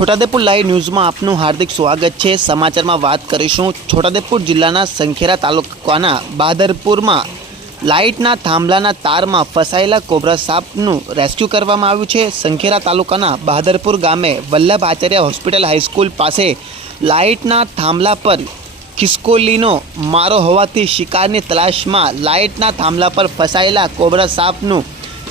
Chhota Udepur live ન્યૂઝમાં આપનું હાર્દિક સ્વાગત છે. સમાચારમાં વાત કરીશું છોટાદેપુર જિલ્લાના સંખેરા તાલુકાના બાદરપુરમાં લાઇટના થાંભલાના તારમાં ફસાયેલા કોબરા સાપનું રેસ્ક્યુ કરવામાં આવ્યું છે. સંખેરા તાલુકાના બહાદરપુર ગામે વલ્લભ આચાર્ય હોસ્પિટલ હાઈસ્કૂલ પાસે લાઇટના થાંભલા પર ખિસકોલીનો મારો હોવાથી શિકારની તલાશમાં લાઇટના થાંભલા પર ફસાયેલા કોબરા સાપનું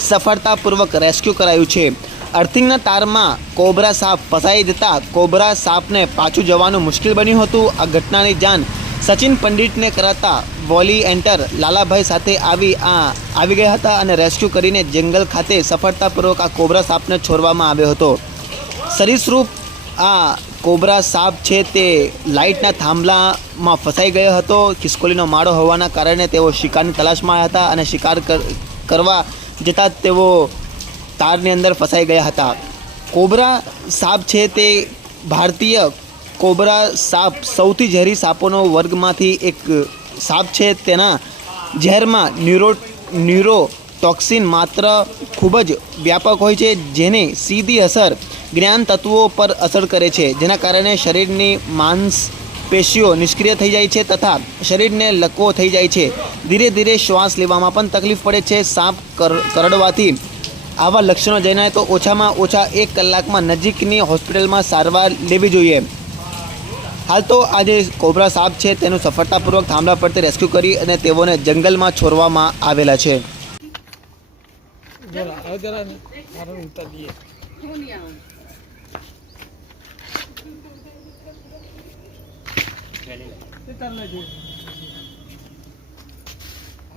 સફળતાપૂર્વક રેસ્ક્યુ કરાયું છે. અર્થિંગના તારમાં કોબરા સાપ ફસાઈ જતા કોબરા સાપને પાછું જવાનું મુશ્કેલ બન્યું હતું. આ ઘટનાની જાણ સચિન પંડિતને કરાતા વોલી એન્ટર લાલાભાઈ સાથે આવી આ આવી ગયા હતા અને રેસ્ક્યુ કરીને જંગલ ખાતે સફળતાપૂર્વક આ કોબરા સાપને છોડવામાં આવ્યો હતો. સરીસૃપ આ કોબરા સાપ છે તે લાઇટના થાંભલામાં ફસાઈ ગયો હતો. ખિસકોલીનો માળો હોવાના કારણે તેઓ શિકારની તલાશમાં હતા અને શિકાર કર- કરવા જતાં તેઓ તારની અંદર ફસાઈ ગયા હતા. કોબરા સાપ છે તે ભારતીય કોબરા સાપ સૌથી ઝેરી સાપોનો વર્ગમાંથી એક સાપ છે. તેના ઝેરમાં ન્યુરો ન્યુરો ટોક્સિન માત્ર ખૂબ જ વ્યાપક હોય છે, જેને સીધી અસર જ્ઞાન તત્વો પર અસર કરે છે, જેના કારણે શરીરની માંસ પેશીઓ નિષ્ક્રિય થઈ જાય છે તથા શરીરને લકવો થઈ જાય છે. ધીરે ધીરે શ્વાસ લેવામાં પણ તકલીફ પડે છે. સાપ કર- કરડવાથી આવા લક્ષણો જણાય તો ઓછામાં ઓછા એક કલાકમાં નજીકની હોસ્પિટલમાં સારવાર લેવી જોઈએ. હાલ તો આ જે કોબરા સાપ છે તેનું સફળતાપૂર્વક થાંભલા પરથી રેસ્ક્યુ કરી અને તેઓને જંગલમાં છોડવામાં આવેલા છે.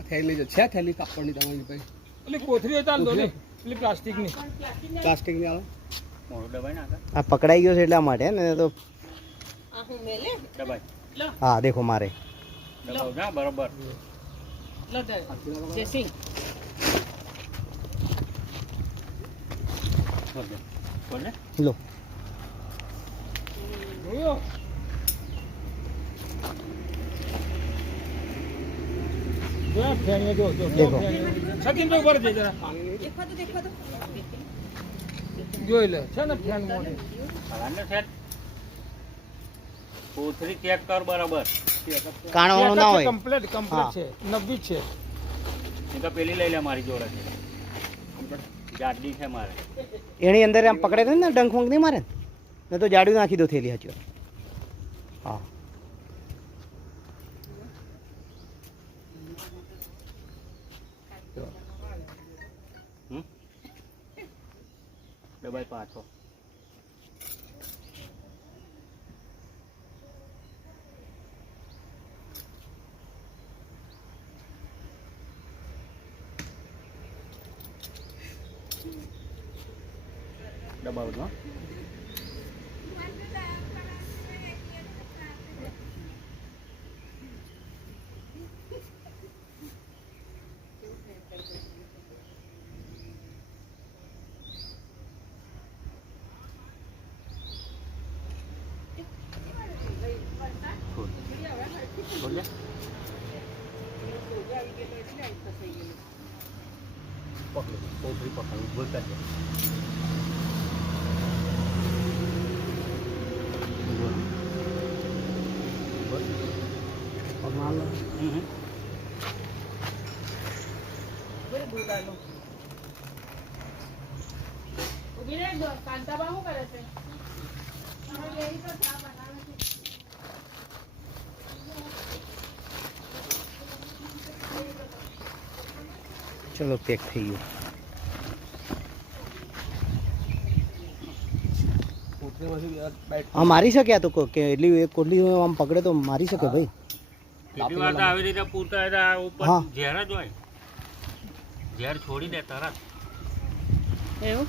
થેલી છે છે થેલી કાપડની તમારી ભાઈ એટલે કોથળી ચાલ દો ને પેલી પ્લાસ્ટિકની. આ પકડાઈ ગયો છે એટલા માટે ને તો હા દેખો મારે. લો. જઈ લે છે ને ફેન મોટી કોથળી ચેક કર બરાબર. કાણવાનું ના હોય. કમ્પ્લીટ કમ્પ્લીટ છે નબ્બી છે. એ તો પેલી લઈ લે મારી જોડે. જાડી છે મારે. એની અંદર આમ પકડે ને ડંખ વંખ નહીં મારે ને? ને તો જાડું નાખી દો થેલી હાચ્યો હા. ડબાઈ પાછો દબાવજો હો. દે. પકડ, કોથળી પકડ, ઊભો કરજે. ઊભો ચલો પેક થઈ ગયું. હા મારી શકે આ તો કે એટલી એક કોટલી આમ પકડે તો મારી શકે ભાઈ. તો આવી રીતે પૂરતા હતા ઉપર ઝેર જ હોય. ઝેર છોડી દે તરત. એવું?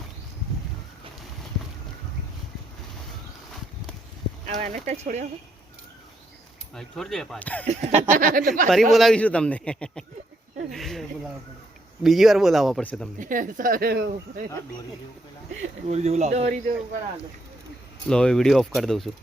આને ત્યાં છોડ્યો હોય? છોડી દે પાછું. ફરી બોલાવીશું તમને. બીજી વાર બોલાવવા પડશે તમને. લો વીડિયો ઓફ કરી દઉં છું.